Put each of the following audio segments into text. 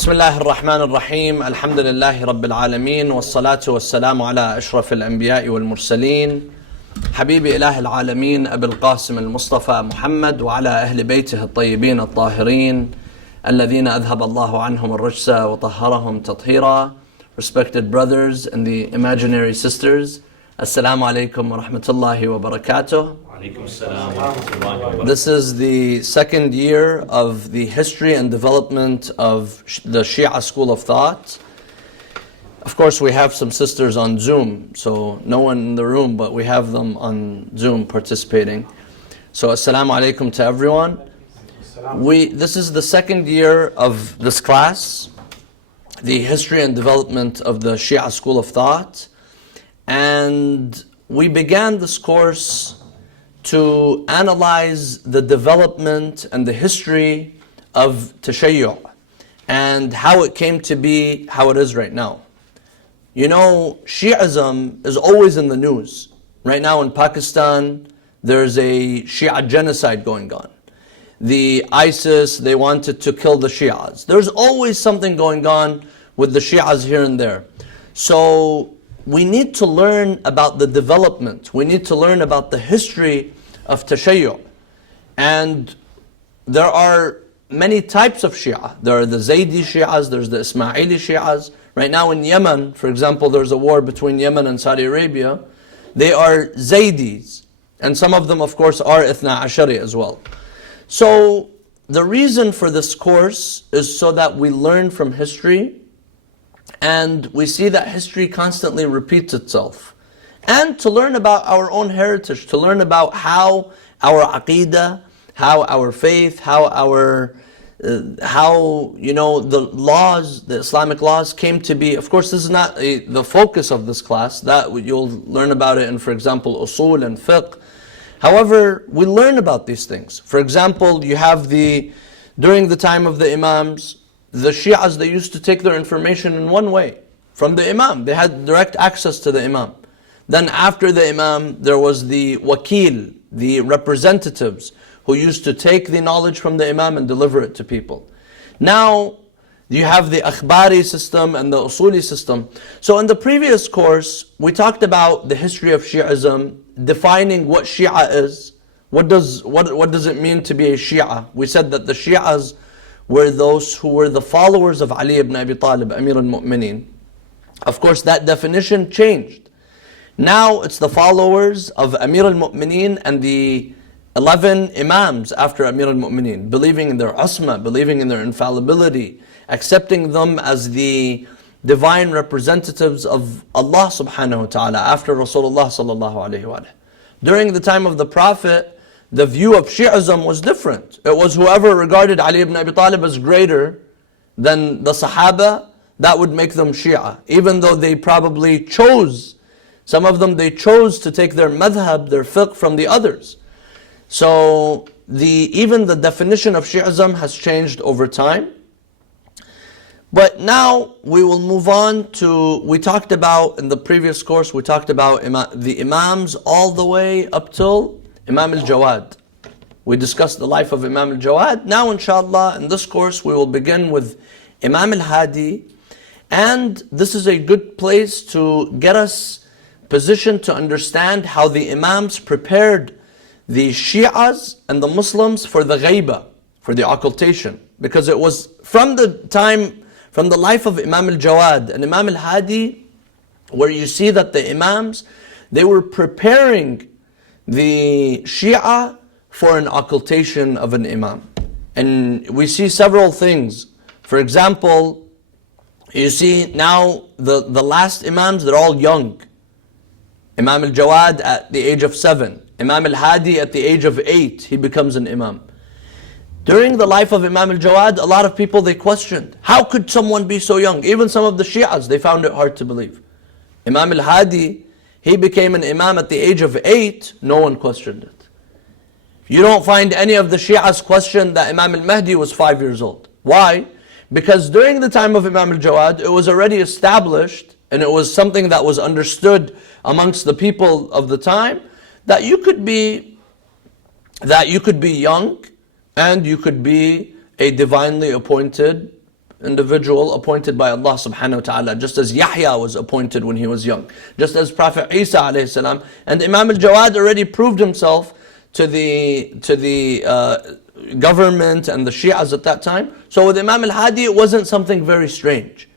بسم الله الرحمن الرحيم الحمد لله رب العالمين والصلاة والسلام على أشرف الأنبياء والمرسلين حبيب إله العالمين أبي القاسم المصطفى محمد وعلى أهل بيته الطيبين الطاهرين الذين أذهب الله عنهم الرجس وطهرهم تطهيرا. Respected brothers and the imaginary sisters, Assalamu alaikum wa rahmatullahi wa barakatuh. This is the second year of the history and development of the Shia school of thought. Of course, we have some sisters on Zoom, so no one in the room, but we have them on Zoom participating. So Assalamu alaikum to everyone. This is the second year of this class, the history and development of the Shia school of thought. And we began this course to analyze the development and the history of Tashayyu' and how it came to be how it is right now. You know, Shi'ism is always in the news. Right now in Pakistan, there's a Shia genocide going on. The ISIS, they wanted to kill the Shias. There's always something going on with the Shias here and there. So we need to learn about the development. We need to learn about the history of Tashayyu'. And there are many types of Shia. There are the Zaydi Shias, there's the Ismaili Shias. Right now in Yemen, for example, there's a war between Yemen and Saudi Arabia. They are Zaydis. And some of them, of course, are Ithna Ashari as well. So the reason for this course is so that we learn from history, and we see that history constantly repeats itself. And to learn about our own heritage, to learn about how our aqidah, how our faith, how the laws, the Islamic laws came to be. Of course, this is not the focus of this class. That you'll learn about it in, for example, usul and fiqh. However, we learn about these things. For example, you have during the time of the Imams, the Shias, they used to take their information in one way, from the Imam. They had direct access to the Imam. Then after the Imam, there was the Wakil, the representatives, who used to take the knowledge from the Imam and deliver it to people. Now, you have the Akhbari system and the Usuli system. So in the previous course, we talked about the history of Shi'ism, defining what Shia is. What does it mean to be a Shia? We said that the Shias were those who were the followers of Ali ibn Abi Talib, Amir al-Mu'mineen. Of course, that definition changed. Now it's the followers of Amir al-Mu'mineen and the 11 Imams after Amir al-Mu'mineen, believing in their asma, believing in their infallibility, accepting them as the divine representatives of Allah subhanahu wa ta'ala after Rasulullah sallallahu alayhi wa. During the time of the Prophet, the view of Shi'ism was different. It was whoever regarded Ali ibn Abi Talib as greater than the Sahaba, that would make them Shia. Even though they probably chose, some of them they chose to take their madhab, their fiqh from the others. So even the definition of Shi'ism has changed over time. But now we will move on to, we talked about, in the previous course, we talked about the Imams all the way up till Imam al-Jawad. We discussed the life of Imam al-Jawad. Now inshallah, in this course, we will begin with Imam al-Hadi. And this is a good place to get us positioned to understand how the Imams prepared the Shias and the Muslims for the ghaiba, for the occultation. Because it was from the life of Imam al-Jawad and Imam al-Hadi, where you see that the Imams, they were preparing the Shia for an occultation of an Imam. And we see several things. For example, you see now the last Imams, they're all young. Imam al-Jawad at the age of 7. Imam al-Hadi at the age of 8, he becomes an Imam. During the life of Imam al-Jawad, a lot of people, they questioned, how could someone be so young? Even some of the Shias, they found it hard to believe. Imam al-Hadi, he became an Imam at the age of 8, no one questioned it. You don't find any of the Shias question that Imam al-Mahdi was 5 years old. Why? Because during the time of Imam al-Jawad, it was already established, and it was something that was understood amongst the people of the time, that you could be young, and you could be a divinely appointed individual appointed by Allah subhanahu wa ta'ala, just as Yahya was appointed when he was young, just as Prophet Isa alayhi salam, and Imam al-Jawad already proved himself to the government and the Shias at that time. So with Imam al-Hadi, it wasn't something very strange.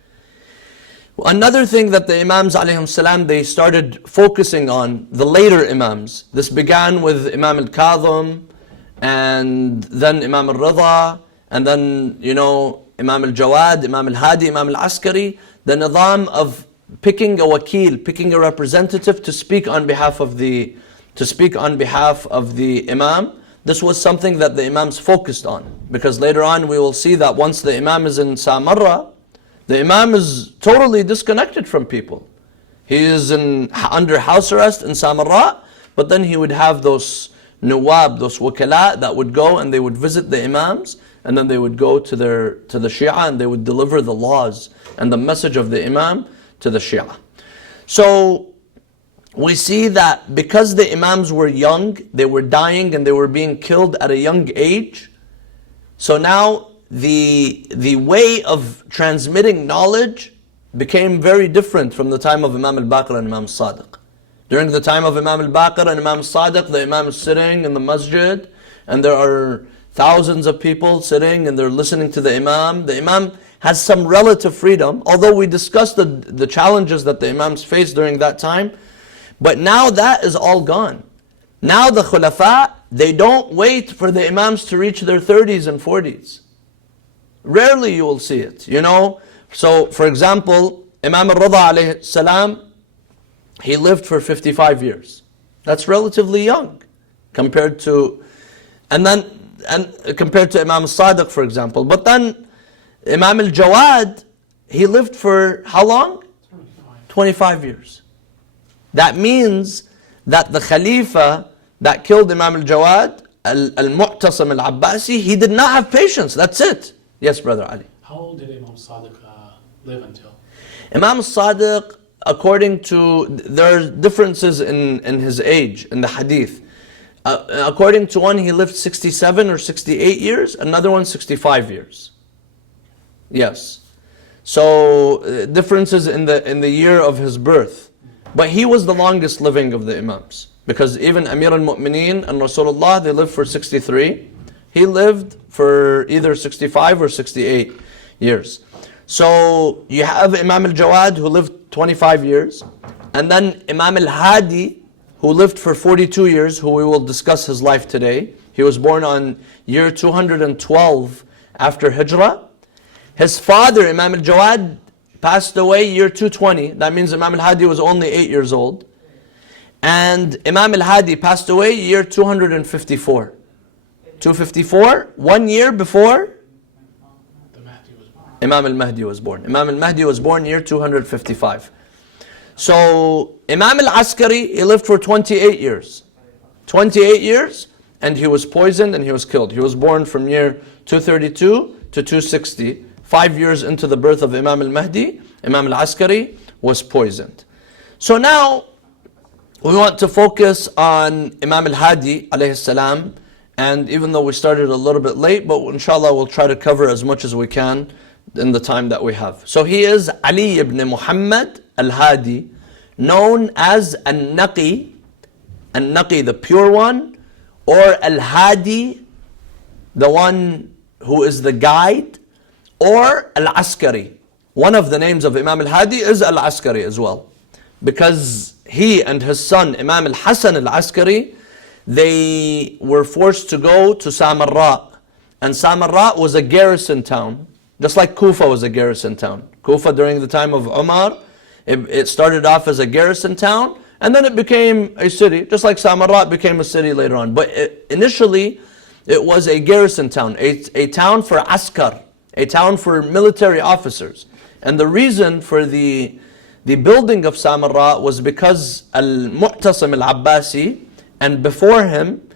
Another thing that the Imams alayhim salam, they started focusing on, the later Imams, this began with Imam al-Kadhim, and then Imam al-Rida, and then, Imam al-Jawad, Imam al-Hadi, Imam al-Askari, the nizam of picking a wakil, picking a representative to speak on behalf of the Imam. This was something that the Imams focused on, because later on we will see that once the Imam is in Samarra, the Imam is totally disconnected from people. He is under house arrest in Samarra, but then he would have those nuwab, those wakala that would go and they would visit the Imams, and then they would go to the Shia and they would deliver the laws and the message of the Imam to the Shia. So we see that because the Imams were young, they were dying and they were being killed at a young age. So now the way of transmitting knowledge became very different from the time of Imam al-Baqir and Imam al-Sadiq. During the time of Imam al-Baqir and Imam al-Sadiq, the Imam is sitting in the masjid and there are thousands of people sitting and they're listening to the Imam. The Imam has some relative freedom, although we discussed the challenges that the Imams faced during that time. But now that is all gone. Now the Khulafa, they don't wait for the Imams to reach their 30s and 40s. Rarely you will see it, So, for example, Imam al-Rida alayhi salam, he lived for 55 years. That's relatively young compared to Imam al-Sadiq, for example. But then Imam al-Jawad, he lived for how long? 25 years. That means that the Khalifa that killed Imam al-Jawad, al-Mu'tasim al-Abbasi, he did not have patience. That's it. Yes, Brother Ali. How old did Imam Sadiq live until? Imam Sadiq, according to, there are differences in his age, in the hadith. According to one, he lived 67 or 68 years, another one 65 years. Yes. So, differences in the year of his birth. But he was the longest living of the Imams. Because even Amir al-Mu'mineen and Rasulullah, they lived for 63. He lived for either 65 or 68 years. So you have Imam al-Jawad who lived 25 years. And then Imam al-Hadi who lived for 42 years, who we will discuss his life today. He was born on year 212 after Hijrah. His father, Imam al-Jawad, passed away year 220. That means Imam al-Hadi was only 8 years old. And Imam al-Hadi passed away year 254. 254, 1 year before Imam al-Mahdi was born. Imam al-Mahdi was born year 255. So Imam al-Askari, he lived for 28 years. 28 years, and he was poisoned and he was killed. He was born from year 232 to 260. 5 years into the birth of Imam al-Mahdi, Imam al-Askari was poisoned. So now, we want to focus on Imam al-Hadi alayhi salam. And even though we started a little bit late, but inshallah we'll try to cover as much as we can in the time that we have. So he is Ali ibn Muhammad al-Hadi, known as al-Naqi, al-Naqi, the pure one, or al-Hadi, the one who is the guide, or al-Askari. One of the names of Imam al-Hadi is al-Askari as well. Because he and his son, Imam al-Hasan al-Askari, they were forced to go to Samarra. And Samarra was a garrison town, just like Kufa was a garrison town. Kufa during the time of Umar, it started off as a garrison town, and then it became a city, just like Samarra became a city later on. But initially, it was a garrison town, a town for askar, a town for military officers. And the reason for the building of Samarra was because al-Mu'tasim al-Abbasi, and before him,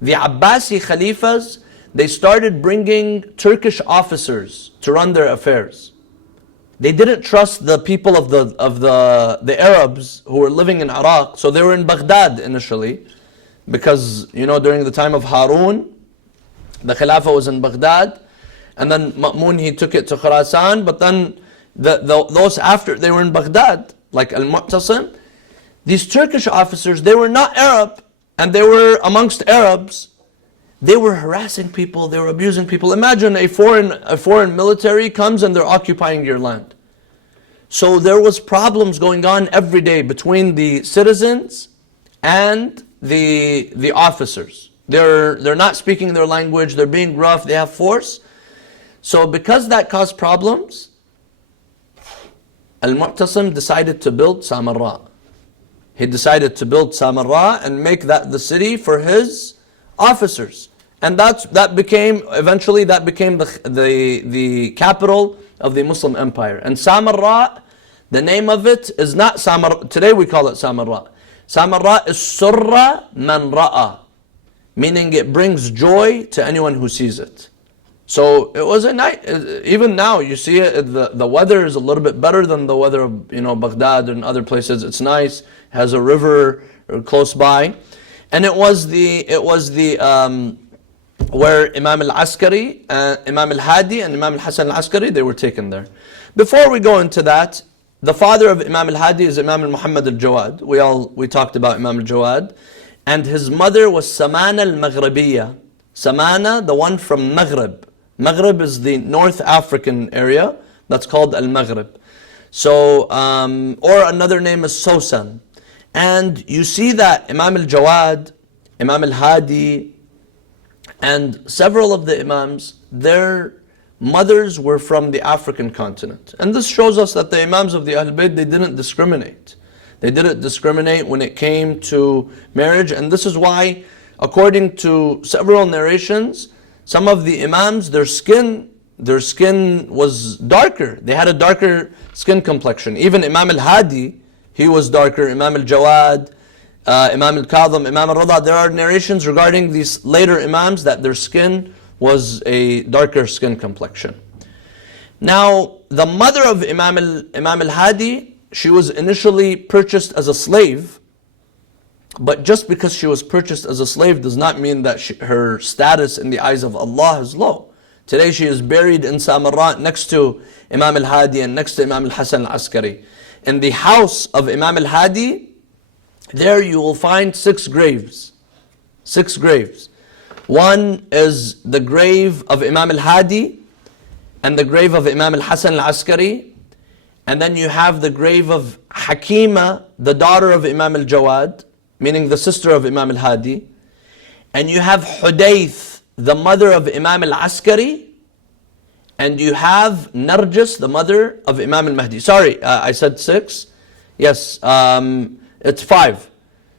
the Abbasi Khalifas, they started bringing Turkish officers to run their affairs. They didn't trust the people of the Arabs who were living in Iraq, so they were in Baghdad initially, because during the time of Harun, the Khilafah was in Baghdad, And then Ma'mun, he took it to Khurasan, but then those after, they were in Baghdad, like al-Mu'tasim. These Turkish officers, they were not Arab, and they were amongst Arabs. They were harassing people, they were abusing people. Imagine a foreign military comes and they're occupying your land. So there was problems going on every day between the citizens and the officers. They're not speaking their language, they're being rough, they have force. So because that caused problems, Al-Mu'tasim decided to build Samarra. He decided to build Samarra and make that the city for his officers. And that became the capital of the Muslim Empire. And Samarra, the name of it is not Samarra. Today we call it Samarra. Samarra is Surra Man Ra'a, meaning it brings joy to anyone who sees it. So it was a night. Even now you see it. The weather is a little bit better than the weather of Baghdad and other places. It's nice. It has a river close by, and it was the where Imam al-Askari, Imam al-Hadi, and Imam al-Hasan al-Askari, they were taken there. Before we go into that, the father of Imam al-Hadi is Imam al-Muhammad al-Jawad. We talked about Imam al-Jawad, and his mother was Samana al-Maghribiyya. Samana, the one from Maghrib. Maghrib is the North African area that's called Al-Maghrib. So, or another name is Sosan. And you see that Imam al-Jawad, Imam al-Hadi, and several of the Imams, their mothers were from the African continent. And this shows us that the Imams of the Ahl Bayt, they didn't discriminate. They didn't discriminate when it came to marriage. And this is why, according to several narrations, some of the Imams, their skin was darker. They had a darker skin complexion. Even Imam al-Hadi, he was darker. Imam al-Jawad, Imam al-Kadhim, Imam al-Rida. There are narrations regarding these later Imams that their skin was a darker skin complexion. Now, the mother of Imam al-Hadi, she was initially purchased as a slave. But just because she was purchased as a slave does not mean that her status in the eyes of Allah is low. Today she is buried in Samarra next to Imam al-Hadi and next to Imam al-Hasan al-Askari. In the house of Imam al-Hadi, there you will find 6 graves. 6 graves. One is the grave of Imam al-Hadi and the grave of Imam al-Hasan al-Askari. And then you have the grave of Hakima, the daughter of Imam al-Jawad, meaning the sister of Imam al-Hadi. And you have Hudayth, the mother of Imam al-Askari. And you have Narjis, the mother of Imam al-Mahdi. Sorry, I said 6. Yes, it's 5.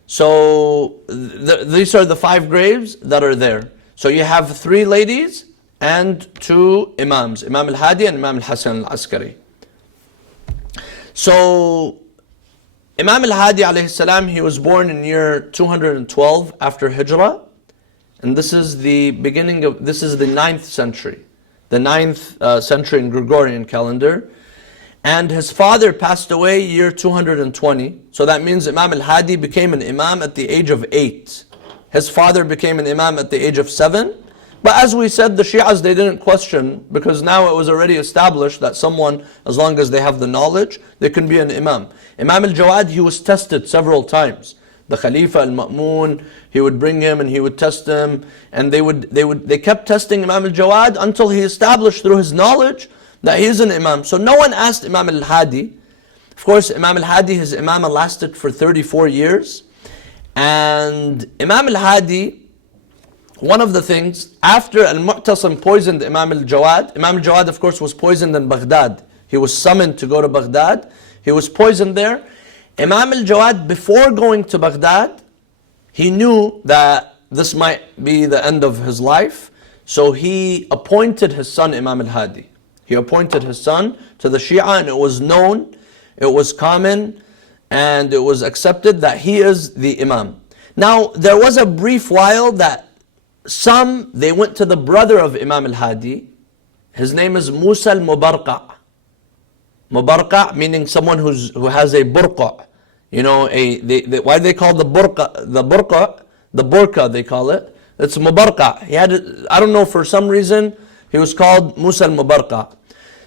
So these are the 5 graves that are there. So you have 3 ladies and 2 Imams, Imam al-Hadi and Imam al-Hasan al-Askari. So Imam al-Hadi alayhi salam, he was born in year 212 after Hijrah. And this is the 9th century. The 9th century in Gregorian calendar. And his father passed away year 220. So that means Imam al-Hadi became an Imam at the age of 8. His father became an Imam at the age of 7. But as we said, the Shias, they didn't question, because now it was already established that someone, as long as they have the knowledge, they can be an Imam. Imam al-Jawad, he was tested several times. The Khalifa al-Ma'mun, he would bring him and he would test him, and they kept testing Imam al-Jawad until he established through his knowledge that he is an Imam. So no one asked Imam al-Hadi. Of course, Imam al-Hadi, his Imamah lasted for 34 years. And Imam al-Hadi, one of the things, after al-Mu'tasim poisoned Imam al-Jawad of course was poisoned in Baghdad. He was summoned to go to Baghdad. He was poisoned there. Imam al-Jawad, before going to Baghdad, he knew that this might be the end of his life. So he appointed his son Imam al-Hadi. He appointed his son to the Shia, and it was known, it was common, and it was accepted that he is the Imam. Now, there was a brief while that they went to the brother of Imam al-Hadi. His name is Musa al-Mubarqa. Mubarqa meaning someone who has a burqa. You know, why do they call the burqa? The burqa they call it. It's Mubarqa. I don't know, for some reason, He was called Musa al-Mubarqa.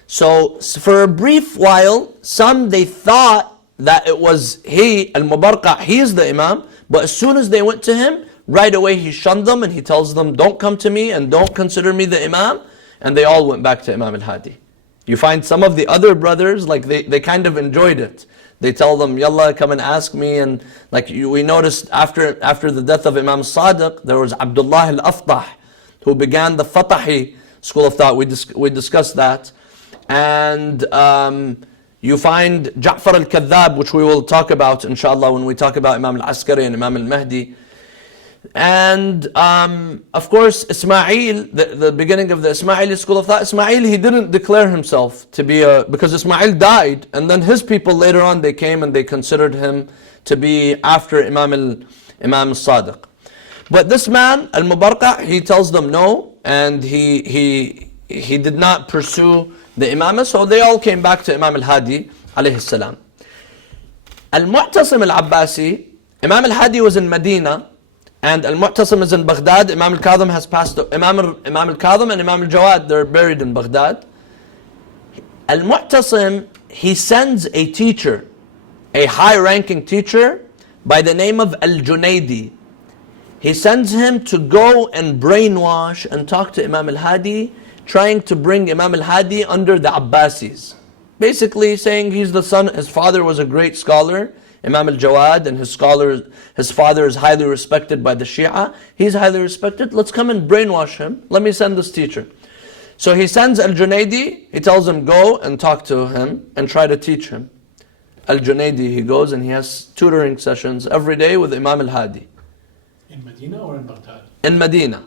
So for a brief while, some they thought that it was he, al-Mubarqa, he is the Imam, but as soon as they went to him, right away he shunned them and he tells them, don't come to me and don't consider me the Imam, and they all went back to Imam al-Hadi. You find some of the other brothers, like they kind of enjoyed it. They tell them, Yalla, come and ask me. And we noticed after the death of Imam Sadiq, there was Abdullah al-Aftah, who began the Fatahi school of thought. We discussed that. And you find Ja'far al-Kadhab, which we will talk about, inshallah, when we talk about Imam al-Askari and Imam al-Mahdi. And of course, Ismail, the beginning of the Ismaili school of thought, Ismail, he didn't declare himself to be because Ismail died, and then his people later on, they came and they considered him to be after Imam al-Sadiq. But this man, al-Mubarqa, he tells them no, and he did not pursue the Imamah, so they all came back to Imam al-Hadi, alayhi salam. Al-Mu'tasim al-Abbasi, Imam al-Hadi was in Medina, and Al-Mu'tasim is in Baghdad. Imam al-Kadhim has passed. Imam al-Kadhim and Imam al-Jawad, they're buried in Baghdad. Al-Mu'tasim, he sends a teacher, a high-ranking teacher by the name of Al-Junaidi. He sends him to go and brainwash and talk to Imam al-Hadi, trying to bring Imam al-Hadi under the Abbasis. Basically saying he's the son, his father was a great scholar, Imam al-Jawad, and his father is highly respected by the Shia. He's highly respected. Let's come and brainwash him. Let me send this teacher. So he sends al-Junaidi. He tells him, go and talk to him and try to teach him. Al-Junaidi, he goes and he has tutoring sessions every day with Imam al-Hadi. In Medina or in Baghdad? In Medina.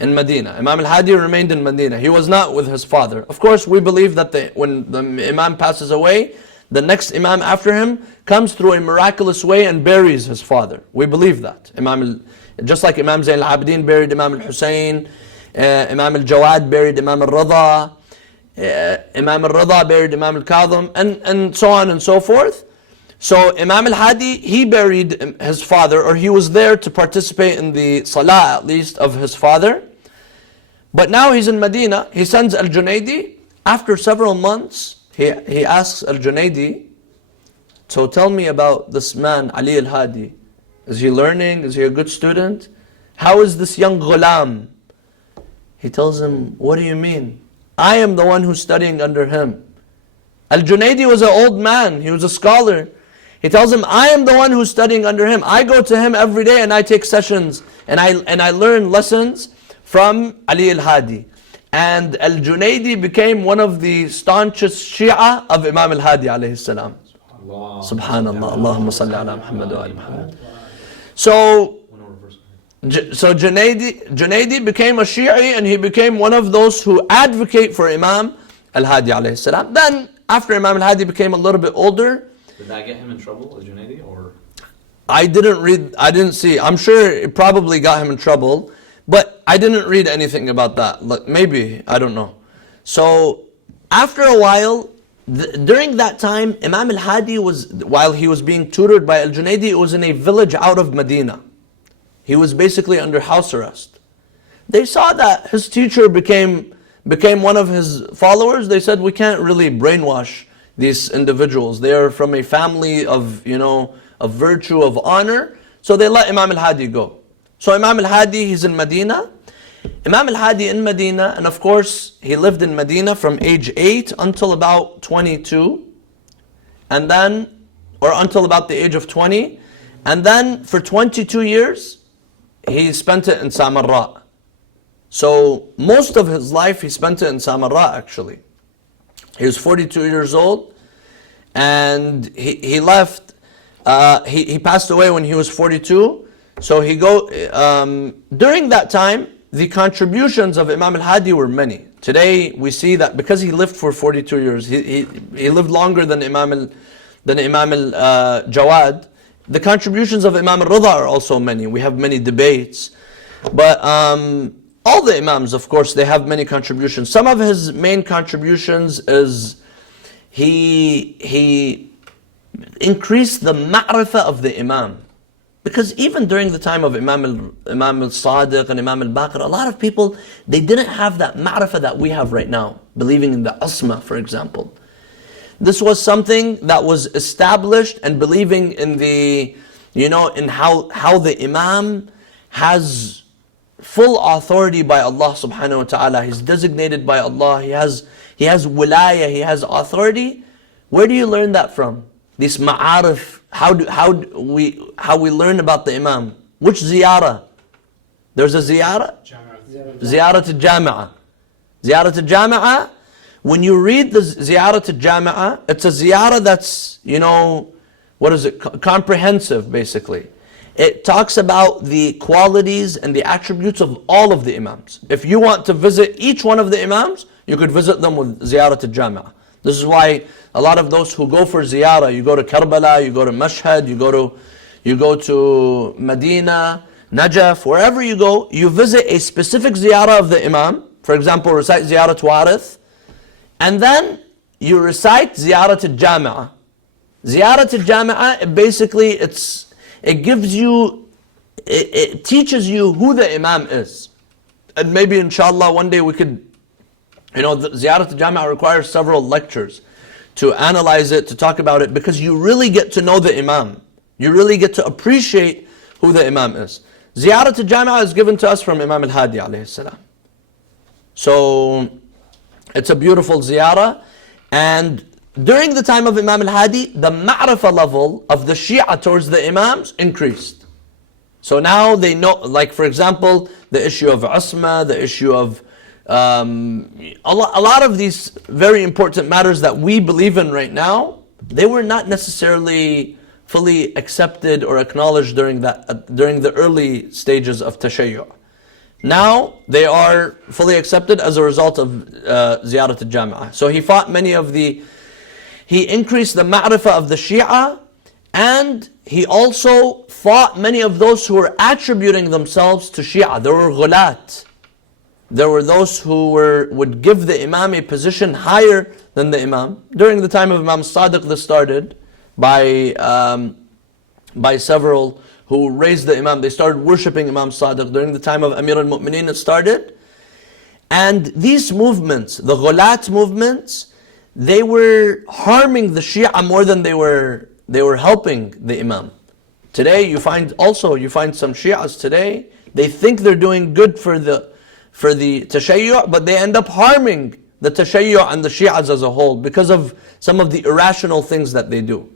In Medina. Imam al-Hadi remained in Medina. He was not with his father. Of course, we believe that when the Imam passes away, the next Imam after him comes through a miraculous way and buries his father. We believe that. Just like Imam Zayn al-Abidin buried Imam al-Hussein, Imam al-Jawad buried Imam al-Rida, Imam al-Rida buried Imam al-Kadhim, and so on and so forth. So Imam al-Hadi, he buried his father, or he was there to participate in the salah at least of his father. But now he's in Medina. He sends al-Junaidi. After several months, he asks al-Junaidi, so tell me about this man, Ali al-Hadi. Is he learning? Is he a good student? How is this young ghulam? He tells him, what do you mean? I am the one who's studying under him. Al-Junaidi was an old man. He was a scholar. He tells him, I am the one who's studying under him. I go to him every day and I take sessions and I learn lessons from Ali al-Hadi. And al-Junaidi became one of the staunchest Shia of Imam al-Hadi alayhi salam. Subhanallah. Allahumma salli ala Muhammad wa ali Muhammad. So Junaidi became a Shi'i and he became one of those who advocate for Imam al-Hadi alayhi salam. Then after Imam al-Hadi became a little bit older, did that get him in trouble, al-Junaidi, or? I didn't see. I'm sure it probably got him in trouble, but I didn't read anything about that. Maybe, I don't know. So after a while, during that time, Imam al-Hadi while he was being tutored by al-Junaidi, it was in a village out of Medina. He was basically under house arrest. They saw that his teacher became one of his followers. They said, we can't really brainwash these individuals. They are from a family of virtue, of honor. So they let Imam al-Hadi go. So Imam al-Hadi, he's in Medina. Imam al-Hadi in Medina, and of course, he lived in Medina from age 8 until about 22. And then, or until about the age of 20. And then for 22 years, he spent it in Samarra. So most of his life, he spent it in Samarra actually. He was 42 years old, and he left. He passed away when he was 42. So during that time, the contributions of Imam al-Hadi were many. Today we see that because he lived for 42 years, he lived longer than Imam al-Jawad. The contributions of Imam al-Rida are also many. We have many debates, but all the Imams, of course, they have many contributions. Some of his main contributions is he increased the ma'rifah of the Imam. Because even during the time of Imam al-Sadiq and Imam al-Baqir, a lot of people, they didn't have that ma'rifah that we have right now, believing in the asma, for example. This was something that was established, and believing in the, in how the Imam has full authority by Allah subhanahu wa ta'ala. He's designated by Allah. He has wilayah, he has authority. Where do you learn that from? This ma'arif, how we learn about the Imam. Which ziyarah? There's a ziyarah? Ziyarah to Jami'ah. Ziyarah to Jami'ah. When you read the ziyarah to Jami'ah, it's a ziyarah that's, comprehensive basically. It talks about the qualities and the attributes of all of the Imams. If you want to visit each one of the Imams, you could visit them with ziyarah to Jami'ah. This is why a lot of those who go for ziyarah, you go to Karbala, you go to Mashhad, you go to Medina, Najaf, wherever you go, you visit a specific ziyarah of the Imam. For example, recite ziyarah to Warith, and then you recite ziyarah to Jami'ah. Ziyarah to Jami'ah, basically it gives you, it teaches you who the Imam is. And maybe inshallah one day we could, the Ziyarah to Jami'ah requires several lectures to analyze it, to talk about it, because you really get to know the Imam. You really get to appreciate who the Imam is. Ziyarah to Jami'ah is given to us from Imam al-Hadi alayhi salam. So it's a beautiful ziyarah, and during the time of Imam al-Hadi, the ma'rifah level of the Shia towards the Imams increased. So now they know, like for example, the issue of Usma, the issue of a lot of these very important matters that we believe in right now, they were not necessarily fully accepted or acknowledged during the early stages of Tashayyu'. Now they are fully accepted as a result of Ziyarat al-Jami'ah. So he increased the ma'rifah of the Shia, and he also fought many of those who were attributing themselves to Shia. There were ghulat. There were those who would give the Imam a position higher than the Imam. During the time of Imam Sadiq, this started by several who raised the Imam. They started worshipping Imam Sadiq. During the time of Amir al-Mu'mineen, it started. And these movements, the ghulat movements, they were harming the Shia more than they were helping the Imam. Today you find some Shias today, they think they're doing good for the Tashayyu', but they end up harming the Tashayyu' and the Shias as a whole because of some of the irrational things that they do.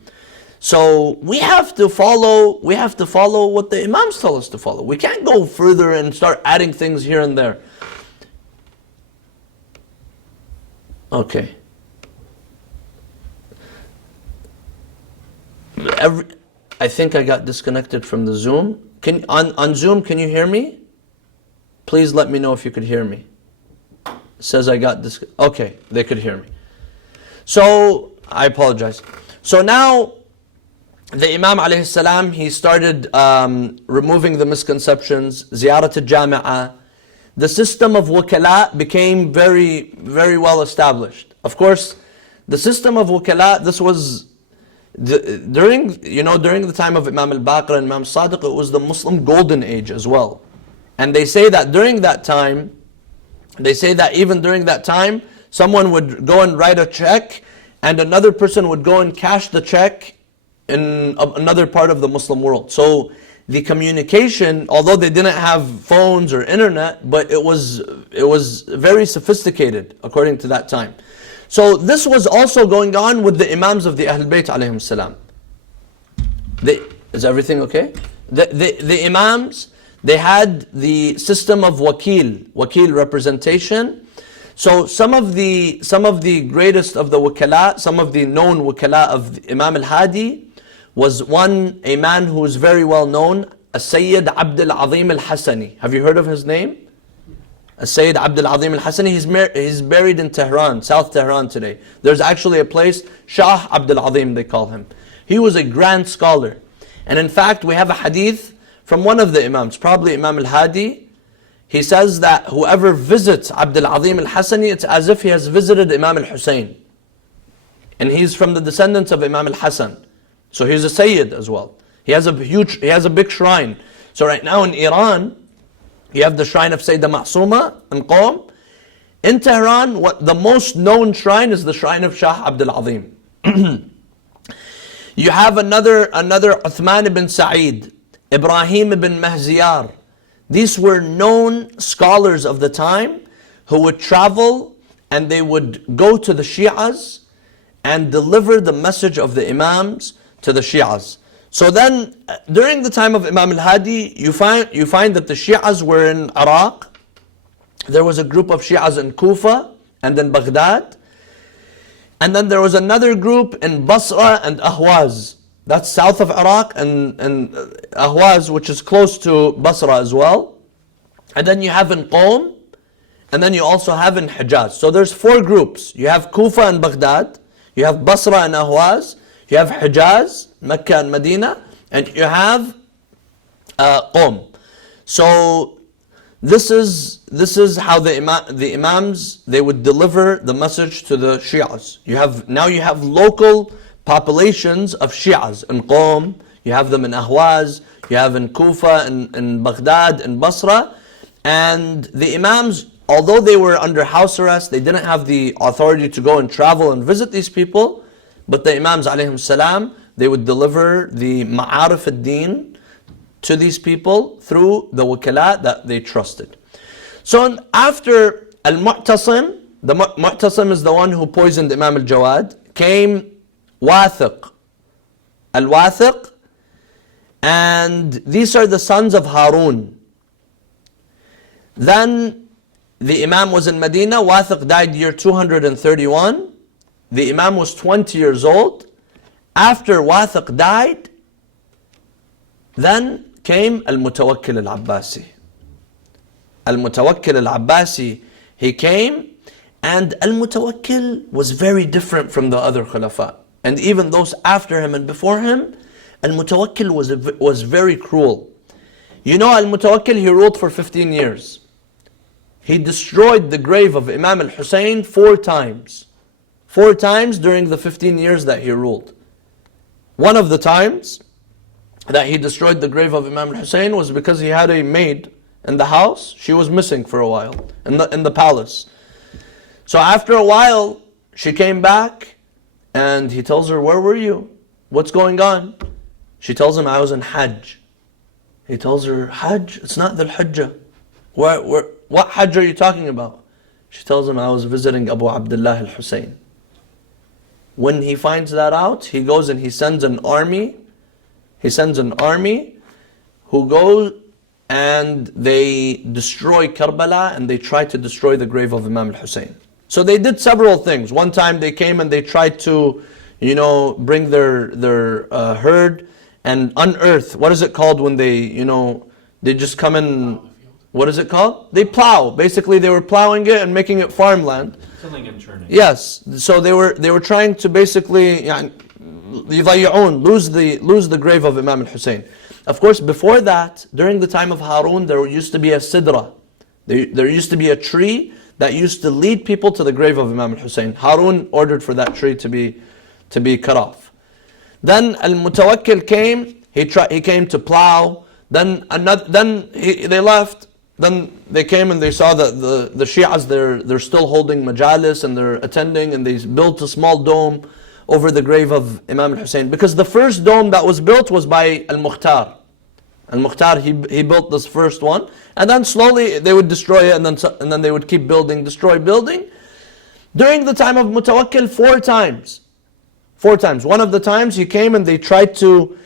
So we have to follow what the Imams tell us to follow. We can't go further and start adding things here and there. Okay. I think I got disconnected from the Zoom. On Zoom, can you hear me? Please let me know if you could hear me. It says I got okay, they could hear me. So, I apologize. So now, the Imam alayhi salam, he started removing the misconceptions, Ziyarat al-Jami'ah. The system of wakala became very, very well established. Of course, the system of wakala, this was during the time of Imam al-Baqir and Imam Sadiq, it was the Muslim golden age as well. And they say that even during that time, someone would go and write a check, and another person would go and cash the check in another part of the Muslim world. So the communication, although they didn't have phones or internet, but it was very sophisticated according to that time. So this was also going on with the Imams of the Ahl Bayt alayhim salam. Is everything okay? The Imams, they had the system of wakil representation. So some of the greatest of the wakala, some of the known wakala of Imam al-Hadi, was a man who is very well known, Sayyid Abdul Azim al-Hassani. Have you heard of his name? Sayyid Abdul Azim al-Hassani. He's buried in Tehran, South Tehran today. There's actually a place, Shah Abdul Azim they call him. He was a grand scholar. And in fact, we have a hadith from one of the Imams, probably Imam al-Hadi. He says that whoever visits Abdul Azim al-Hassani, it's as if he has visited Imam al-Hussein. And he's from the descendants of Imam al-Hassan. So he's a Sayyid as well. He has a big shrine. So right now in Iran, you have the shrine of Sayyidah Ma'suma in Qom. In Tehran, the most known shrine is the shrine of Shah Abdul Azim. You have another Uthman ibn Sa'id, Ibrahim ibn Mahziyar. These were known scholars of the time who would travel and they would go to the Shias and deliver the message of the Imams to the Shias. So then, during the time of Imam al-Hadi, you find that the Shias were in Iraq. There was a group of Shias in Kufa and in Baghdad. And then there was another group in Basra and Ahwaz. That's south of Iraq, and Ahwaz, which is close to Basra as well. And then you have in Qom, and then you also have in Hijaz. So there's 4 groups. You have Kufa and Baghdad, you have Basra and Ahwaz, you have Hijaz, Mecca and Medina, and you have Qom. So this is how the Imams, they would deliver the message to the Shias. Now you have local populations of Shias in Qom, you have them in Ahwaz, you have in Kufa, in Baghdad, in Basra, and the Imams, although they were under house arrest, they didn't have the authority to go and travel and visit these people, but the Imams alayhim salam, they would deliver the ma'arif ad-din to these people through the wakala that they trusted. So after al-Mu'tasim, the Mu'tasim is the one who poisoned Imam al-Jawad, came Wathiq, al-Wathiq, and these are the sons of Harun. Then the Imam was in Medina. Wathiq died year 231. The Imam was 20 years old. After Wathiq died, then came Al-Mutawakkil al-Abbasi. Al-Mutawakkil al-Abbasi, he came, and Al-Mutawakkil was very different from the other Khulafa. And even those after him and before him, Al-Mutawakkil was very cruel. You know, Al-Mutawakkil, he ruled for 15 years. He destroyed the grave of Imam al-Hussein 4 times. 4 times during the 15 years that he ruled. One of the times that he destroyed the grave of Imam al-Hussein was because he had a maid in the house. She was missing for a while in the palace. So after a while, she came back and he tells her, "Where were you? What's going on?" She tells him, "I was in Hajj." He tells her, "Hajj? It's not the Al-Hujjah. What Hajj are you talking about?" She tells him, "I was visiting Abu Abdullah al-Hussein." When he finds that out, he goes and he sends an army. He sends an army who go and they destroy Karbala and they try to destroy the grave of Imam al-Hussein. So they did several things. One time they came and they tried to, bring their herd and unearth. What is it called when they just come in? What is it called? They plow. Basically, they were plowing it and making it farmland. Tilling and churning. Yes. So they were trying to basically lose the grave of Imam al-Hussein. Of course, before that, during the time of Harun, there used to be a sidra. There used to be a tree that used to lead people to the grave of Imam al-Hussein. Harun ordered for that tree to be cut off. Then al-Mutawakkil came. He came to plow. Then they left. Then they came and they saw that the Shias, they're still holding majalis and they're attending, and they built a small dome over the grave of Imam al-Hussein. Because the first dome that was built was by Al-Mukhtar. Al-Mukhtar, he built this first one. And then slowly they would destroy it, and then they would keep building, destroy building. During the time of Mutawakkil, 4 times. 4 times. One of the times he came and they tried to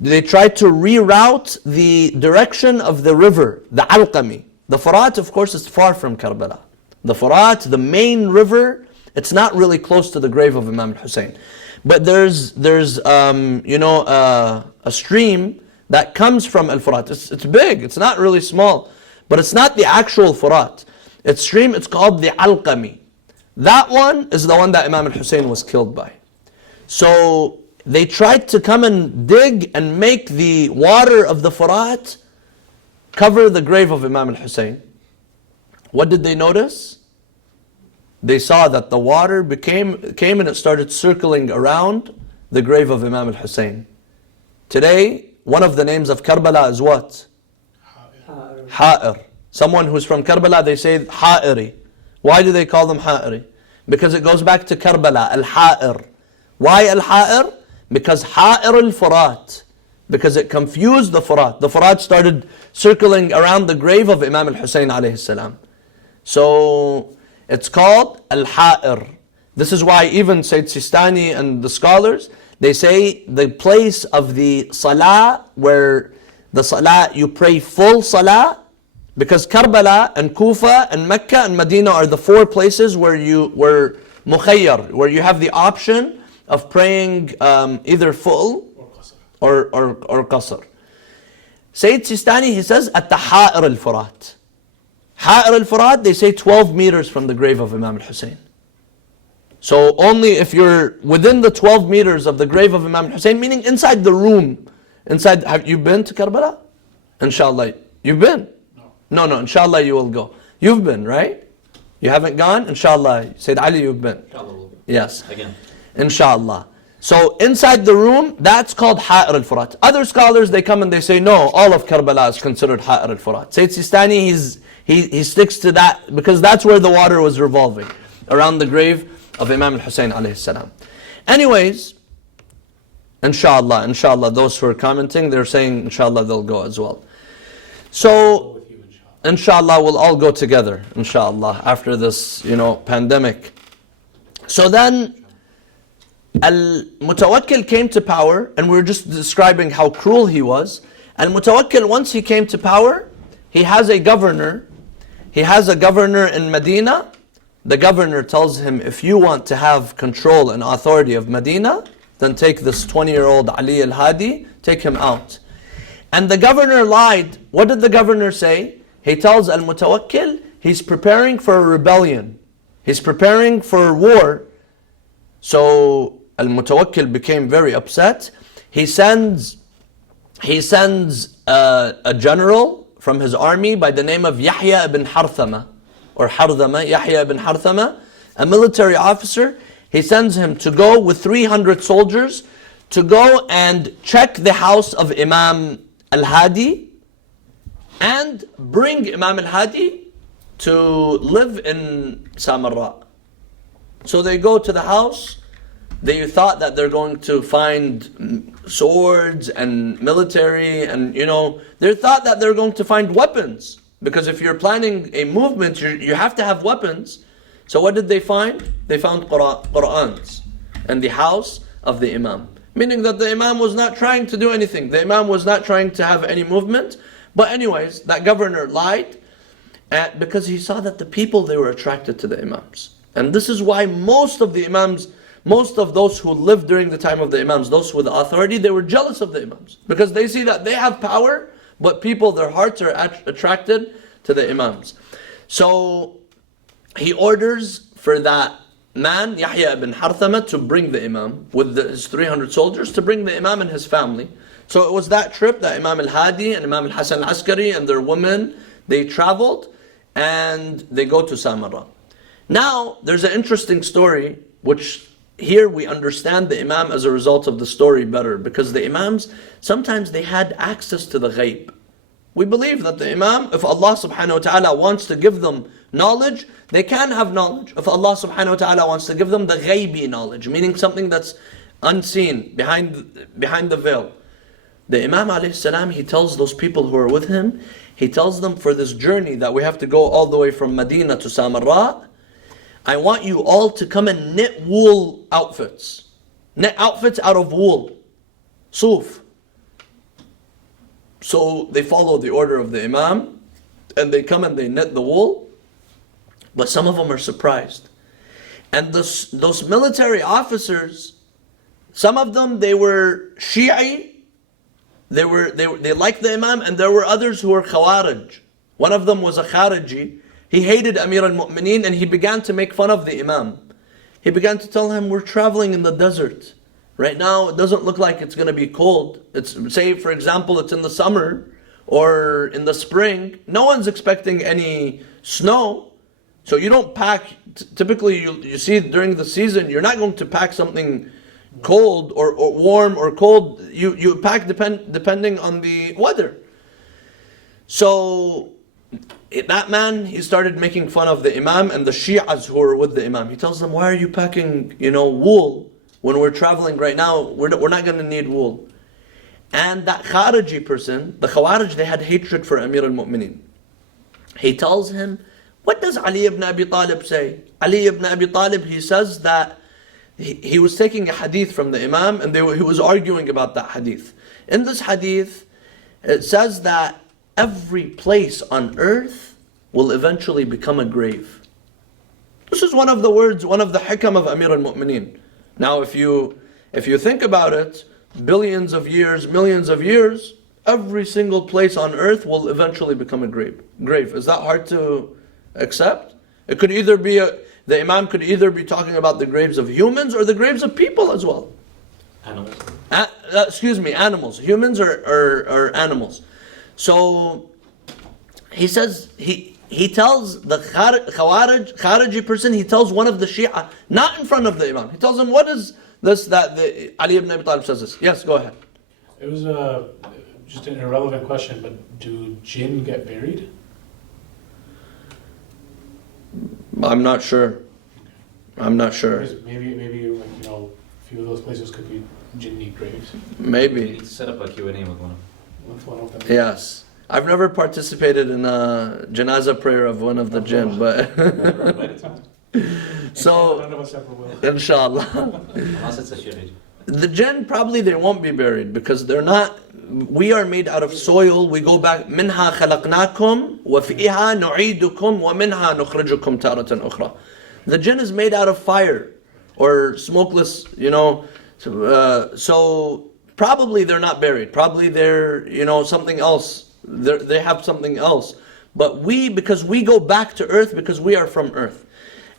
reroute the direction of the river, the Alqami. The Furat, of course, is far from Karbala. The Furat, the main river, it's not really close to the grave of Imam al-Hussein. But there's a stream that comes from Al-Furat. It's big, it's not really small. But it's not the actual Furat. It's called the Alqami. That one is the one that Imam al-Hussein was killed by. So they tried to come and dig and make the water of the Furat cover the grave of Imam al-Hussein. What did they notice? They saw that the water came and it started circling around the grave of Imam al-Hussein. Today, one of the names of Karbala is what? Ha'ir. Someone who's from Karbala, they say Ha'iri. Why do they call them Ha'iri? Because it goes back to Karbala, Al-Ha'ir. Why Al-Ha'ir? Because Ha'ir al-Furat. Because it confused the Furat. The Furat started circling around the grave of Imam al-Hussein alayhi salam. So it's called Al-Ha'ir. This is why even Sayyid Sistani and the scholars, they say the place of the Salah, where the Salah, you pray full Salah, because Karbala and Kufa and Mecca and Medina are the four places where mukhayyar, where you have the option of praying either full or qasr. Sayyid Sistani, he says, at the Ha'ir al-Furat. Ha'ir al-Furat, they say 12 meters from the grave of Imam al-Hussein. So only if you're within the 12 meters of the grave of Imam al-Hussein, meaning inside the room, have you been to Karbala? Inshallah, you've been? No, inshallah you will go. You've been, right? You haven't gone? Inshallah. Sayyid Ali, you've been. Inshallah we'll go. Yes. Again. Inshallah. So inside the room, that's called Ha'ir al-Furat. Other scholars, they come and they say, no, all of Karbala is considered Ha'ir al-Furat. Sayyid Sistani, he sticks to that because that's where the water was revolving, around the grave of Imam al-Hussein alayhi salam. Anyways, inshallah, those who are commenting, they're saying, inshallah, they'll go as well. So, inshallah, we'll all go together, inshallah, after this, pandemic. So then, Al-Mutawakkil came to power, and we were just describing how cruel he was. Al-Mutawakkil, once he came to power, he has a governor. He has a governor in Medina. The governor tells him, if you want to have control and authority of Medina, then take this 20-year-old Ali al-Hadi, take him out. And the governor lied. What did the governor say? He tells Al-Mutawakkil, he's preparing for a rebellion. He's preparing for war. So Al-Mutawakkil became very upset. He sends a general from his army by the name of Yahya ibn Harthama, or Harthama, Yahya ibn Harthama, a military officer. He sends him to go with 300 soldiers to go and check the house of Imam al-Hadi and bring Imam al-Hadi to live in Samarra. So they go to the house. They thought that they're going to find swords and military and they thought that they're going to find weapons, because if you're planning a movement, you have to have weapons. So what did they find? They found Qur'ans in the house of the Imam. Meaning that the Imam was not trying to do anything. The Imam was not trying to have any movement. But anyways, that governor lied because he saw that the people, they were attracted to the Imams. And this is why most of the Imams, most of those who lived during the time of the Imams, those with authority, they were jealous of the Imams. Because they see that they have power, but people, their hearts are attracted to the Imams. So he orders for that man, Yahya ibn Harthama, to bring the Imam with his 300 soldiers, to bring the Imam and his family. So it was that trip that Imam al-Hadi and Imam al-Hasan al-Askari and their women, they traveled and they go to Samarra. Now, there's an interesting story, which here we understand the Imam as a result of the story better, because the Imams, sometimes they had access to the ghaib. We believe that the Imam, if Allah subhanahu wa ta'ala wants to give them knowledge, they can have knowledge. If Allah subhanahu wa ta'ala wants to give them the ghaibi knowledge, meaning something that's unseen, behind the veil. The Imam alayhi salam, he tells those people who are with him, he tells them, for this journey that we have to go all the way from Medina to Samarra, I want you all to come and knit wool outfits. Knit outfits out of wool. Suf. So they follow the order of the Imam, and they come and they knit the wool. But some of them are surprised. And those military officers, some of them, they were Shia. They liked the Imam, and there were others who were Khawarij. One of them was a Khariji. He hated Amir al-Mu'mineen, and he began to make fun of the Imam. He began to tell him, we're traveling in the desert. Right now, it doesn't look like it's going to be cold. Say, for example, it's in the summer or in the spring. No one's expecting any snow. So you don't pack, typically you see during the season, you're not going to pack something, cold or warm or cold. You pack depending on the weather. So that man, he started making fun of the Imam and the Shi'as who were with the Imam. He tells them, why are you packing, wool when we're traveling right now? We're not going to need wool. And that Khariji person, the Khawarij, they had hatred for Amir al-Mu'mineen. He tells him, what does Ali ibn Abi Talib say? Ali ibn Abi Talib, he says that he was taking a hadith from the Imam and he was arguing about that hadith. In this hadith, it says that every place on earth will eventually become a grave. This is one of the words, one of the hikam of Amir al-Mu'mineen. Now if you think about it, billions of years, millions of years, every single place on earth will eventually become a grave. Is that hard to accept? It could either be the Imam could either be talking about the graves of humans or the graves of people as well. Animals. Animals. Humans or animals. So he says he tells the Khariji person, he tells one of the Shia, not in front of the Imam. He tells him, what is this that the Ali ibn Abi Talib says this? Yes, go ahead. It was just an irrelevant question, but do jinn get buried? I'm not sure. Because maybe a few of those places could be jinni graves. We Maybe. need to set up a Q&A with one. With one of them. Yes. I've never participated in a janazah prayer of one of the jinn, but Never invited to one. so None of us ever will. inshallah. Unless it's a Shia. The jinn probably they won't be buried because they're not. We are made out of soil. We go back. Minha khalaqnakum wa fiha nu'idukum wa minha nukhrijukum taratan ukhra. The jinn is made out of fire or smokeless. So probably they're not buried. Probably they're something else. They have something else. But because we go back to earth because we are from earth.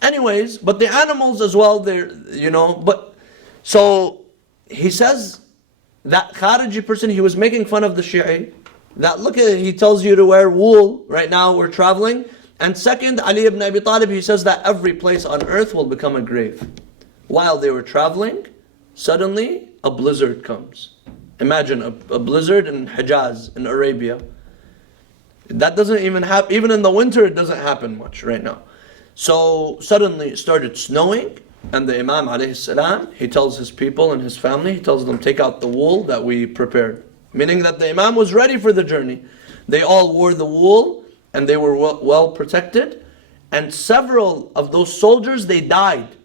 Anyways, but the animals as well. But so he says. That Khariji person, he was making fun of the Shi'i. That look at it, he tells you to wear wool. Right now we're traveling. And second, Ali ibn Abi Talib, he says that every place on earth will become a grave. While they were traveling, suddenly a blizzard comes. Imagine a blizzard in Hijaz, in Arabia. That doesn't even happen. Even in the winter, it doesn't happen much right now. So suddenly it started snowing. And the Imam alayhi salam, he tells his people and his family, he tells them, take out the wool that we prepared. Meaning that the Imam was ready for the journey. They all wore the wool and they were well protected. And several of those soldiers, they died.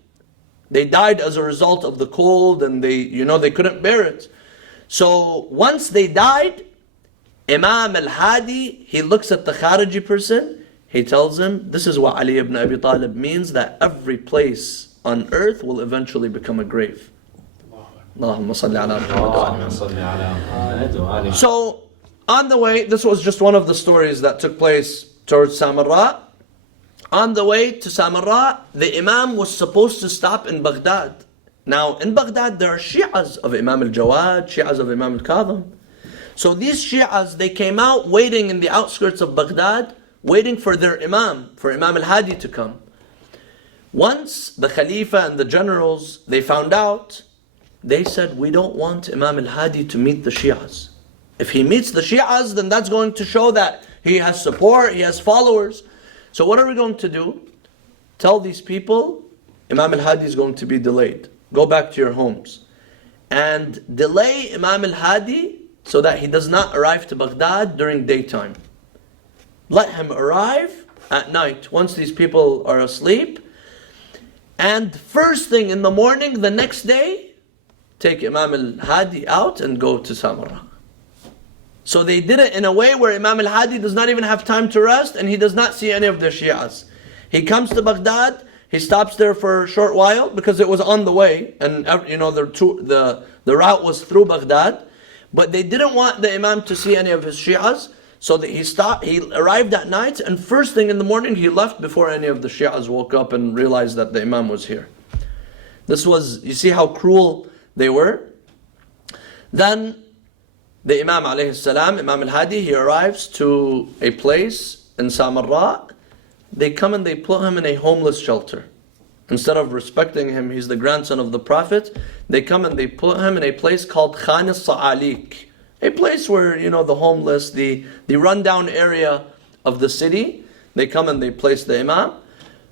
They died as a result of the cold and they couldn't bear it. So once they died, Imam al-Hadi, he looks at the Khariji person, he tells him, this is what Ali ibn Abi Talib means, that every place on earth will eventually become a grave. Allahumma salli ala Muhammad. So, on the way, this was just one of the stories that took place towards Samarra. On the way to Samarra, the Imam was supposed to stop in Baghdad. Now, in Baghdad, there are Shi'as of Imam al-Jawad, Shi'as of Imam al-Kadhim. So these Shi'as, they came out waiting in the outskirts of Baghdad, waiting for their Imam, for Imam al-Hadi to come. Once the Khalifa and the generals, they found out, they said, we don't want Imam al-Hadi to meet the Shi'as. If he meets the Shi'as, then that's going to show that he has support, he has followers. So what are we going to do? Tell these people, Imam al-Hadi is going to be delayed. Go back to your homes. And delay Imam al-Hadi so that he does not arrive to Baghdad during daytime. Let him arrive at night, once these people are asleep. And first thing in the morning, the next day, take Imam al-Hadi out and go to Samarra. So they did it in a way where Imam al-Hadi does not even have time to rest and he does not see any of the Shi'as. He comes to Baghdad, he stops there for a short while because it was on the way and the route was through Baghdad. But they didn't want the Imam to see any of his Shi'as. So that he arrived at night and first thing in the morning he left before any of the Shi'as woke up and realized that the Imam was here. You see how cruel they were? Then the Imam alayhi salam, Imam al-Hadi, he arrives to a place in Samarra. They come and they put him in a homeless shelter. Instead of respecting him, he's the grandson of the Prophet, they come and they put him in a place called Khan al-Sa'alik, a place where, the homeless, the rundown area of the city, they come and they place the Imam.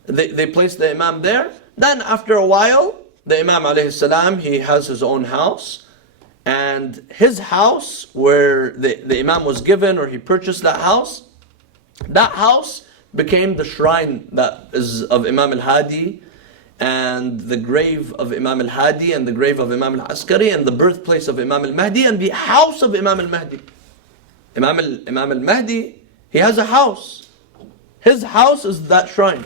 They place the Imam there. Then after a while, the Imam alayhi salam, he has his own house. And his house, where the Imam was given, or he purchased that house became the shrine that is of Imam al-Hadi, and the grave of Imam al-Hadi, and the grave of Imam al-Askari, and the birthplace of Imam al-Mahdi, and the house of Imam al-Mahdi. Imam al-Mahdi, he has a house. His house is that shrine,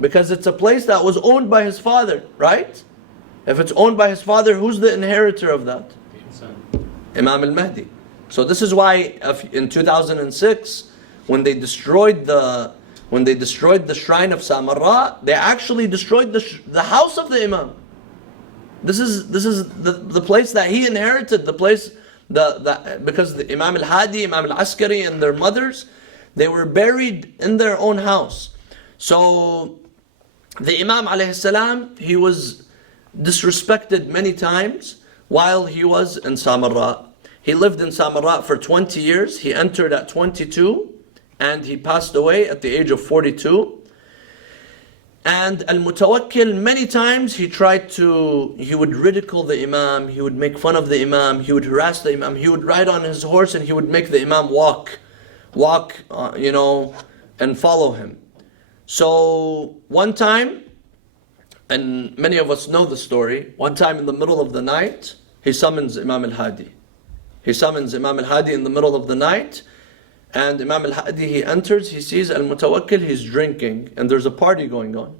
because it's a place that was owned by his father, right? If it's owned by his father, who's the inheritor of that? Imam al-Mahdi. So this is why in 2006, when they destroyed the shrine of Samarra, they actually destroyed the house of the Imam. This is the place that he inherited, the place because the Imam al-Hadi, Imam al-Askari, and their mothers, they were buried in their own house. So the Imam alayhi salam, he was disrespected many times while he was in Samarra. He lived in Samarra for 20 years. He entered at 22 and he passed away at the age of 42. And Al-Mutawakkil, many times he would ridicule the Imam, he would make fun of the Imam, he would harass the Imam, he would ride on his horse and he would make the Imam walk, and follow him. So one time, and many of us know the story, one time in the middle of the night, he summons Imam al-Hadi. He summons Imam al-Hadi in the middle of the night, and Imam al-Hadi, he enters, he sees Al-Mutawakkil, he's drinking, and there's a party going on.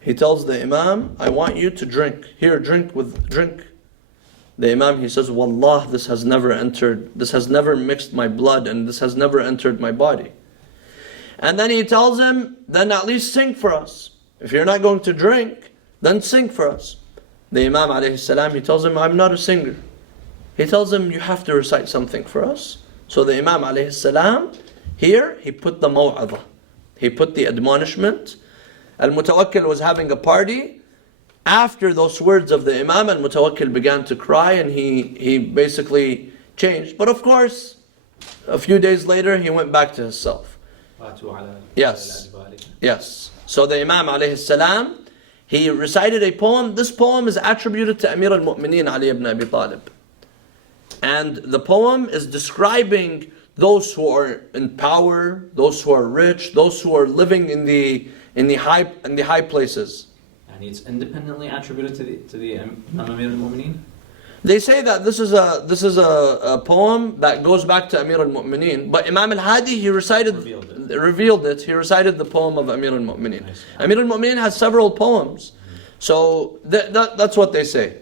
He tells the Imam, I want you to drink. Here, drink. The Imam, he says, Wallah, this has never mixed my blood, and this has never entered my body. And then he tells him, then at least sing for us. If you're not going to drink, then sing for us. The Imam alayhi salam, he tells him, I'm not a singer. He tells him, you have to recite something for us. So the Imam alayhi salam, here he put the maw'adha. He put the admonishment. Al-Mutawakkil was having a party. After those words of the Imam, Al-Mutawakkil began to cry and he basically changed. But of course, a few days later, he went back to himself. Yes. So the Imam alayhi salam, he recited a poem. This poem is attributed to Amir al-Mu'mineen Ali ibn Abi Talib. And the poem is describing those who are in power, those who are rich, those who are living in the high places. And it's independently attributed to the Imam Amir al-Mu'mineen? They say that this is a poem that goes back to Amir al-Mu'mineen, but Imam al-Hadi, he revealed it. He recited the poem of Amir al-Mu'mineen. Amir al-Mu'mineen has several poems. So that's what they say.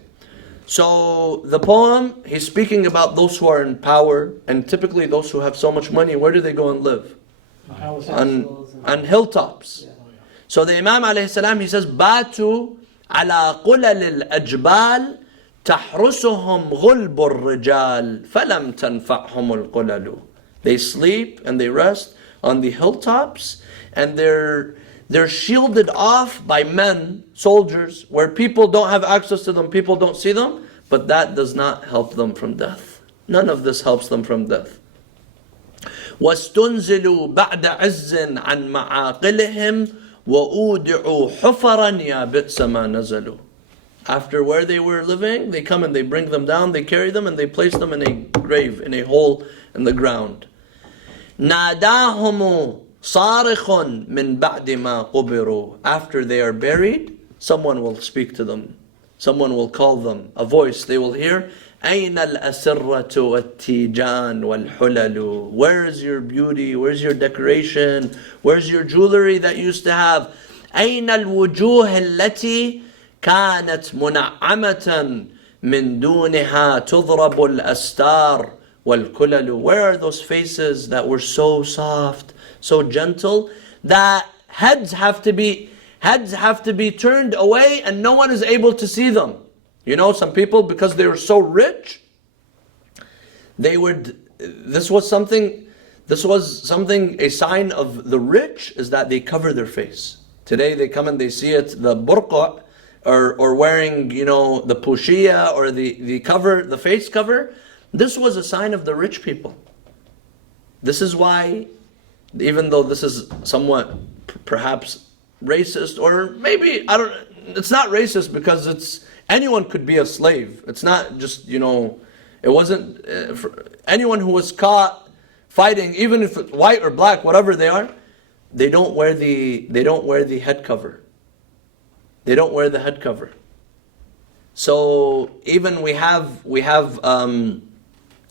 So the poem, he's speaking about those who are in power, and typically those who have so much money, where do they go and live? On hilltops. So the Imam alayhi salam, he says, Batu ala qulal al-ajbal tahrusuhum ghulb al-rijal falam tanfa'hum al-qulalu. They sleep and they rest on the hilltops, and they're shielded off by men, soldiers, where people don't have access to them, people don't see them, but that does not help them from death. None of this helps them from death. وَاسْتُنْزِلُوا بَعْدَ عِزٍّ عَنْ مَعَاقِلِهِمْ وَأُودِعُوا حُفَرًا يَا بِئْسَ مَا نَزَلُوا. After where they were living, they come and they bring them down, they carry them and they place them in a grave, in a hole in the ground. نَادَاهُمُ صَارِخٌ مِنْ بَعْدِ مَا قُبِرُوا. After they are buried, someone will speak to them. Someone will call them. A voice they will hear. أَيْنَ الْأَسِرَّةُ وَالتِّيجَانُ وَالْحُلَلُ. Where is your beauty? Where's your decoration? Where's your jewelry that you used to have? أَيْنَ الْوُجُوهِ الَّتِي كَانَتْ مُنَعَّمَةً مِنْ دُونِهَا تُضْرَبُ الْأَسْتَارُ وَالْكُلَلُ. Where are those faces that were so soft, so gentle, that heads have to be turned away and no one is able to see them? You know, some people, because they were so rich, this was something, a sign of the rich, is that they cover their face. Today they come and they see it, the burqa, or wearing, the pushia, or the cover, the face cover. This was a sign of the rich people. This is why, even though this is somewhat perhaps racist, or maybe, it's not racist because anyone could be a slave. It's not just, it wasn't, anyone who was caught fighting, even if it's white or black, whatever they are, they don't wear the head cover. They don't wear the head cover. So even we have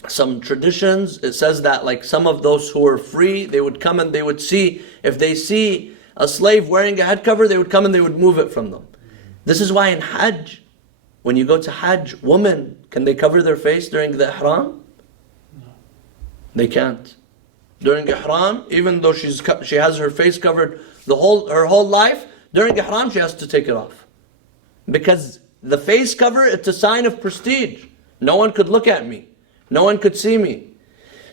some traditions. It says that like some of those who were free, they would come and they would see, if they see a slave wearing a head cover, they would come and they would move it from them. This is why in Hajj, when you go to Hajj, women, can they cover their face during the ihram? No. They can't. During ihram, even though she has her face covered her whole life, during ihram she has to take it off. Because the face cover, it's a sign of prestige. No one could look at me. No one could see me.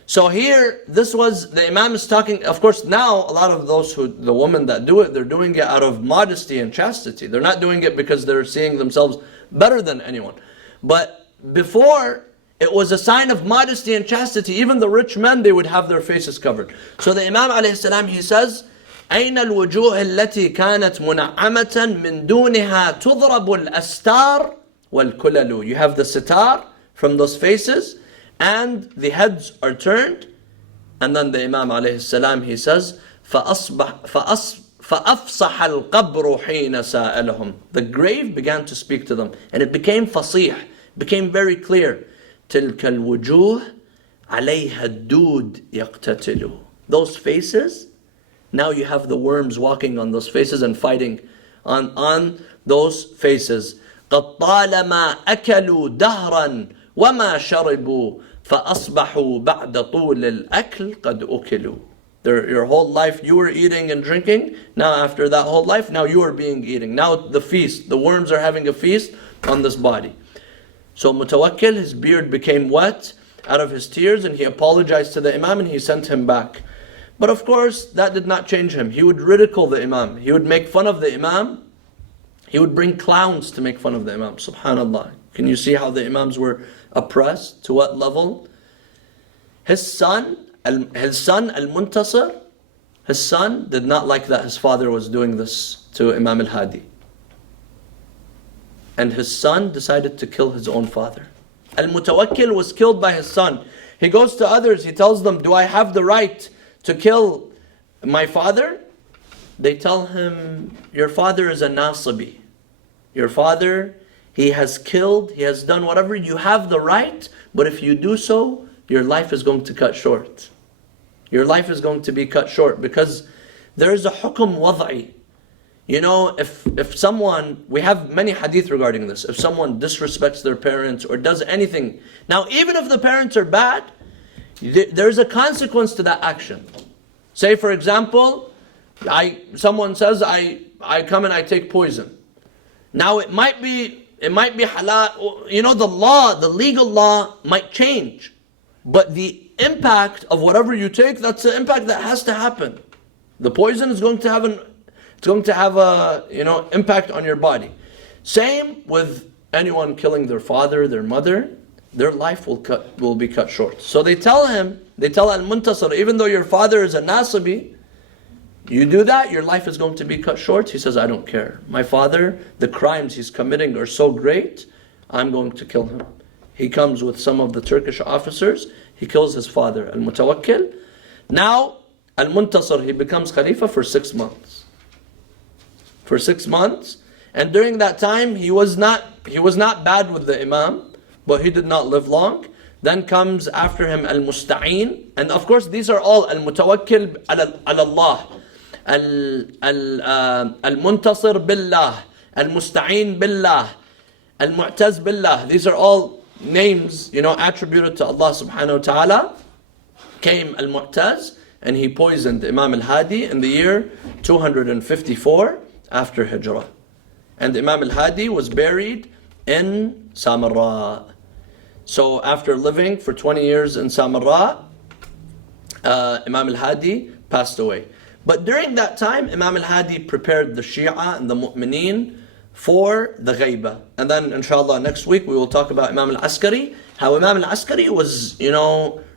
So here, the Imam is talking, of course now, a lot of the women that do it, they're doing it out of modesty and chastity. They're not doing it because they're seeing themselves better than anyone. But before, it was a sign of modesty and chastity. Even the rich men, they would have their faces covered. So the Imam alayhi salam, he says, أين الوجوه التي كانت منعمة من دونها تضرب الأستار والكلل. You have the sitar from those faces, and the heads are turned. And then the Imam alayhi salam, he says, فأفصح القبر حين سألهم. The grave began to speak to them, and it became fasih, became very clear. تلك الوجوه عليها الدود يقتتل. Those faces, now you have the worms walking on those faces and fighting on those faces. قد طالما أكلوا دهرا وما شربوا فأصبحوا بعد طول الأكل قد أكلوا. Your whole life you were eating and drinking. Now after that whole life, now you are being eating. Now the feast, the worms are having a feast on this body. So Mutawakkil, his beard became wet out of his tears, and he apologized to the Imam and he sent him back. But of course, that did not change him. He would ridicule the Imam. He would make fun of the Imam. He would bring clowns to make fun of the Imam. Subhanallah. Can you see how the Imams were oppressed? To what level? His son Al-Muntasir, his son did not like that his father was doing this to Imam al-Hadi. And his son decided to kill his own father. Al-Mutawakkil was killed by his son. He goes to others, he tells them, do I have the right to kill my father? They tell him, your father is a nasibi. Your father, he has killed, he has done whatever, you have the right, but if you do so, your life is going to cut short. Your life is going to be cut short, because there is a hukum wad'i. If someone, we have many hadith regarding this, if someone disrespects their parents or does anything, now even if the parents are bad, there's a consequence to that action. Say for example, someone says, I come and I take poison. Now it might be halal, the legal law might change. But the impact of whatever you take, that's the impact that has to happen. The poison is going to have a impact on your body. Same with anyone killing their father, their mother, their life will be cut short. So they tell Al-Muntasir, even though your father is a nasibi, you do that, your life is going to be cut short. He says, I don't care. My father, the crimes he's committing are so great, I'm going to kill him. He comes with some of the Turkish officers, he kills his father, Al-Mutawakkil. Now, Al-Muntasir, he becomes Khalifa for 6 months. For 6 months, and during that time, he was not bad with the Imam, but he did not live long. Then comes after him Al-Musta'in, and of course these are all Al-Mutawakkil ala Allah, Al-Muntasir billah, Al-Musta'in billah, Al-Mu'taz billah. These are all names, attributed to Allah subhanahu wa ta'ala. Came Al-Mu'taz, and he poisoned Imam al-Hadi in the year 254 after Hijrah. And Imam al-Hadi was buried in Samarra. So after living for 20 years in Samarra, Imam al-Hadi passed away. But during that time, Imam al-Hadi prepared the Shia and the Mu'mineen for the Ghaibah. And then inshallah next week we will talk about Imam al-Askari, how Imam al-Askari was,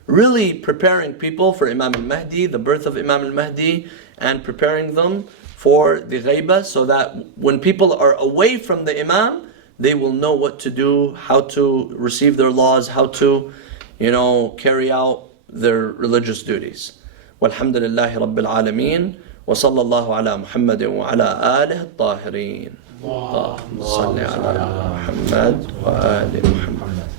really preparing people for Imam al-Mahdi, the birth of Imam al-Mahdi, and preparing them for the Ghaibah, so that when people are away from the Imam, they will know what to do, how to receive their laws, how to, carry out their religious duties. Walhamdulillahi Rabbil Alameen, wa sallallahu ala Muhammadin wa ala alihi at-tahirin. اللهم صل على محمد وآل محمد.